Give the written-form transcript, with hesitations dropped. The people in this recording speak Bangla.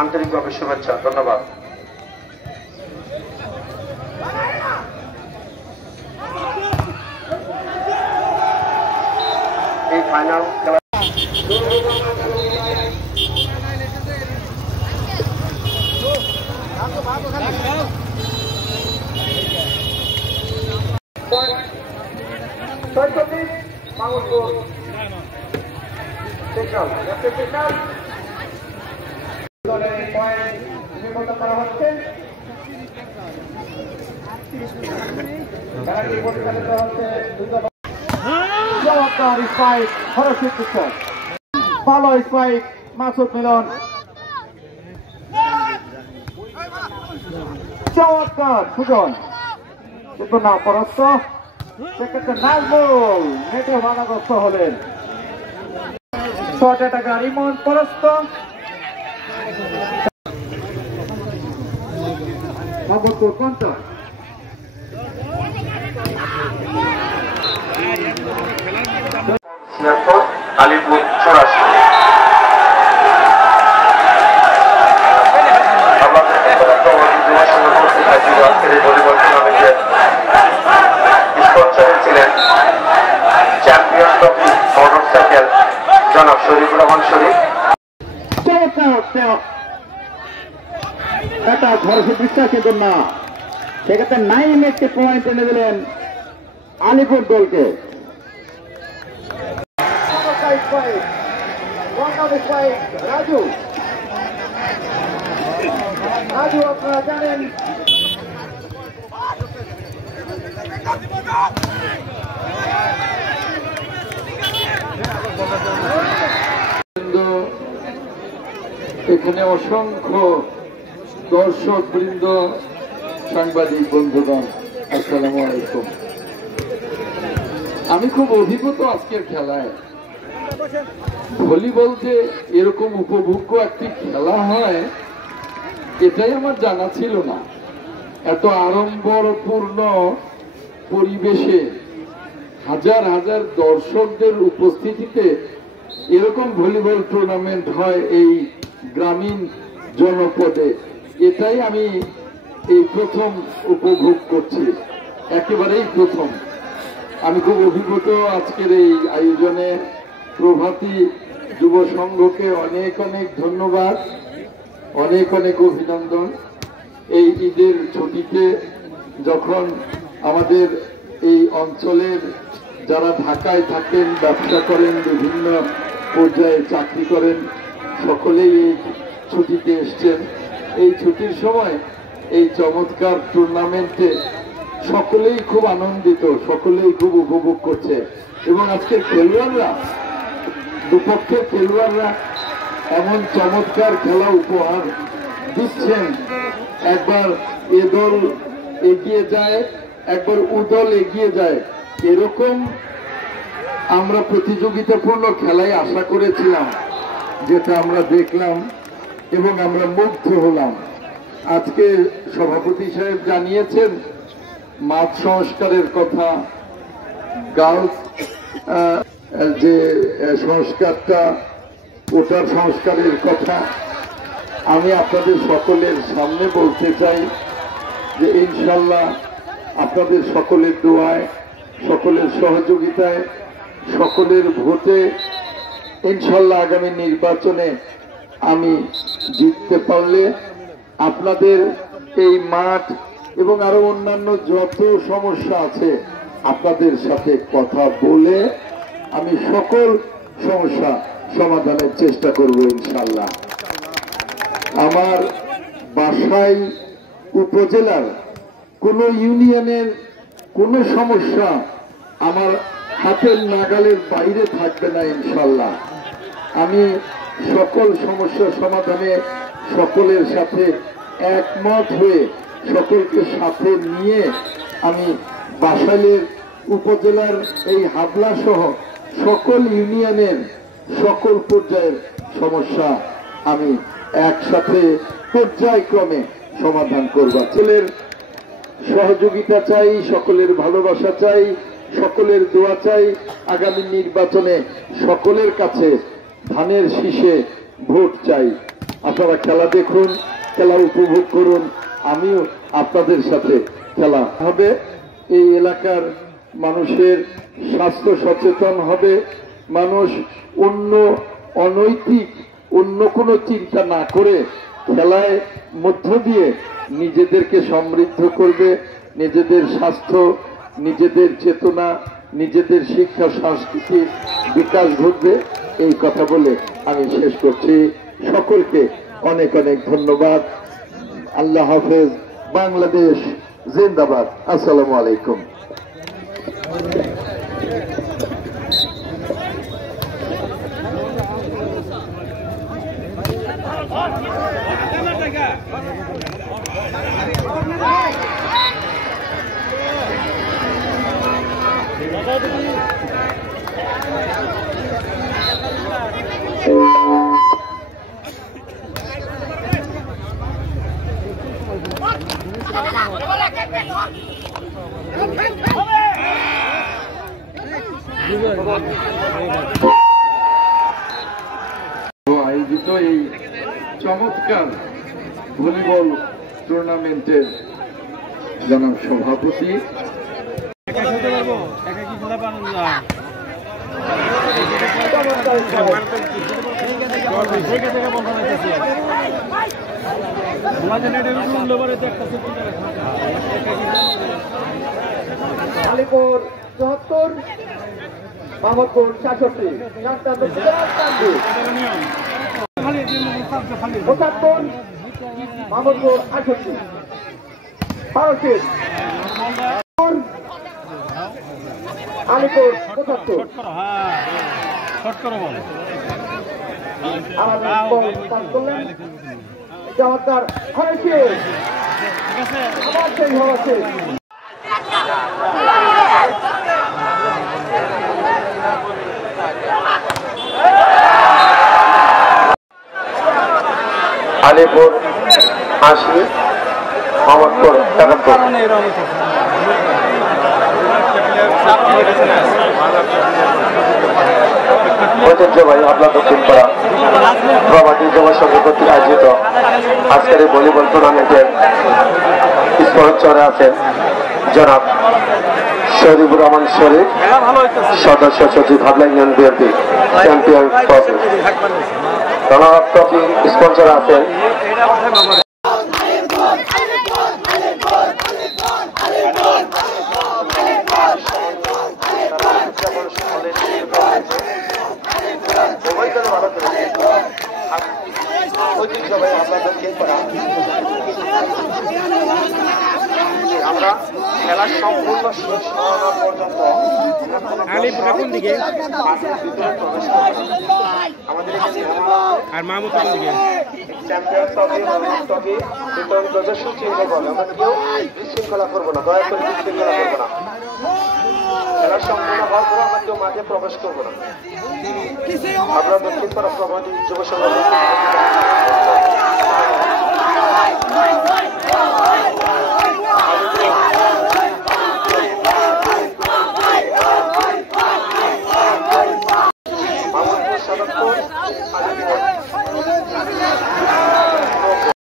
আন্তরিকভাবে শুভেচ্ছা। ধন্যবাদ। এই ফাইনাল খেলা ভালো স্ট্রাইক মাসুদ মিলন, চমৎকার সুজন, কিন্তু না পরাস্ত। সেক্ষেত্রে নাজমুল নেটে বাধাগ্রস্ত হলেন। শট অ্যাটাকার ইমন পরাস্ত। মোহাম্মদপুর 50, আলিপুর 84। আজকের এই ভলিবল টুর্নামেন্টের স্পন্সরে ছিলেন চ্যাম্পিয়ন ট্রফি মোটরসাইকেল জনাব শরীফুর রহমান শরীফ। এটা ভরসা বিশ্বাস কিন্তু না। সেক্ষেত্রে 9 একটি পয়েন্ট এনে দিলেন আলিপুর দলকে। রাজু আপনারা জানেন এখানে অসংখ্য দর্শক বৃন্দ, সাংবাদিক বন্ধুগণ, আসসালামু আলাইকুম। আমি খুব অভিভূত আজকের খেলায়। ভলিবল যে এরকম উপভোগ্য একটি খেলা হয় এটাই আমার জানা ছিল না। এত আড়ম্বরপূর্ণ পরিবেশে হাজার হাজার দর্শকদের উপস্থিতিতে এরকম ভলিবল টুর্নামেন্ট হয় এই গ্রামীণ জনপদে, এটাই আমি এই প্রথম উপভোগ করছি, একেবারেই প্রথম। আমি খুব অভিভূত আজকের এই আয়োজনে। প্রভাতী যুব সংঘকে অনেক অনেক ধন্যবাদ, অনেক অনেক অভিনন্দন। এই ঈদের ছুটিতে যখন আমাদের এই অঞ্চলের যারা ঢাকায় থাকেন, ব্যবসা করেন, বিভিন্ন পর্যায়ে চাকরি করেন, সকলেই এই ছুটিতে এসছেন। এই ছুটির সময় এই চমৎকার টুর্নামেন্টে সকলেই খুব আনন্দিত, সকলেই খুব উপভোগ করছে। এবং আজকের খেলোয়াড়রা, দুপক্ষের খেলোয়াড়রা এমন চমৎকার খেলা উপহার দিচ্ছেন। একবার এ দল এগিয়ে যায়, একবার উদল এগিয়ে যায়, এরকম আমরা প্রতিযোগিতাপূর্ণ খেলায় আশা করেছিলাম, যেটা আমরা দেখলাম এবং আমরা মুগ্ধ হলাম। আজকে সভাপতি সাহেব জানিয়েছেন মাঠ সংস্কারের কথা, গার্লস যে সংস্কারটা, ওটার সংস্কারের কথা। আমি আপনাদের সকলের সামনে বলতে চাই যে ইনশাল্লাহ আপনাদের সকলের দোয়ায়, সকলের সহযোগিতায়, সকলের ভোটে ইনশাল্লাহ আগামী নির্বাচনে আমি জিততে পারলে আপনাদের এই মাঠ এবং আরো অন্যান্য যত সমস্যা আছে আপনাদের সাথে কথা বলে আমি সকল সমস্যা সমাধানের চেষ্টা করব ইনশাল্লাহ। আমার বাসাই উপজেলার কোন ইউনিয়নের কোন সমস্যা আমার হাতের নাগালের বাইরে থাকবে না ইনশাল্লাহ। আমি সকল সমস্যা সমাধানে সকলের সাথে একমত হয়ে সকলকে সাথে নিয়ে আমি বাসাইলের উপজেলার এই হাবলা সহ সকল ইউনিয়নের সকল পর্যায়ের সমস্যা আমি একসাথে পর্যায়ক্রমে সমাধান করব। ছেলের সহযোগিতা চাই, সকলের ভালোবাসা চাই, সকলের দোয়া চাই। আগামী নির্বাচনে সকলের কাছে ধানের শীষে ভোট চাই। আপনারা খেলা দেখুন, খেলা উপভোগ করুন, আমিও আপনাদের সাথে খেলা হবে। এই এলাকার মানুষের স্বাস্থ্য সচেতন হবে, মানুষ অনৈতিক অন্য কোনো চিন্তা না করে খেলায় মধ্য দিয়ে নিজেদেরকে সমৃদ্ধ করবে, নিজেদের স্বাস্থ্য, নিজেদের চেতনা, নিজেদের শিক্ষা সংস্কৃতির বিকাশ ঘটবে। এই কথা বলে আমি শেষ করছি। সকলকে অনেক অনেক ধন্যবাদ। আল্লাহ হাফেজ। বাংলাদেশ জিন্দাবাদ। আসসালামু আলাইকুম। আয়োজিত এই চমৎকার ভলিবল টুর্নামেন্টের জনাব সভাপতি আলিপুর ৭৪, মাহমুদপুর ৬৬, ৭৫, মাহমুদপুর ৬৮, ফারুক, আলিপুর ৭৫, চমৎকার হয়েছে, আবার চেঞ্জ হচ্ছে। আলিপুর ৮০, মোহাম্মদপুর ৭১। ঐতিহ্যবাহী হাবলা দক্ষিণ পাড়া প্রবাদী যুব সংঘ কর্তৃক আয়োজিত আজকের এই ভলিবল টুর্নামেন্টের স্পন্সরে আছেন জনাব শরীফুর রহমান শরীফ, সদস্য সচিব Habla union BNP champion trophy. রানার ট্রফি স্পন্সরে আছেন আমরা খেলার সম্পূর্ণ শেষ হওয়া পর্যন্ত আমাদের আর মাহমুদ চ্যাম্পিয়ন ট্রফি বিতরণ কর্মসূচি আমরা কেউ বিশৃঙ্খলা করবো না, দয়া করে বিশৃঙ্খলা করবো না। খেলার সম্পূর্ণ হওয়ার পরে আমরা কেউ মাঠে প্রবেশ করবো না। আমরা দক্ষিণ পাড়া প্রবাদী যুব সংঘ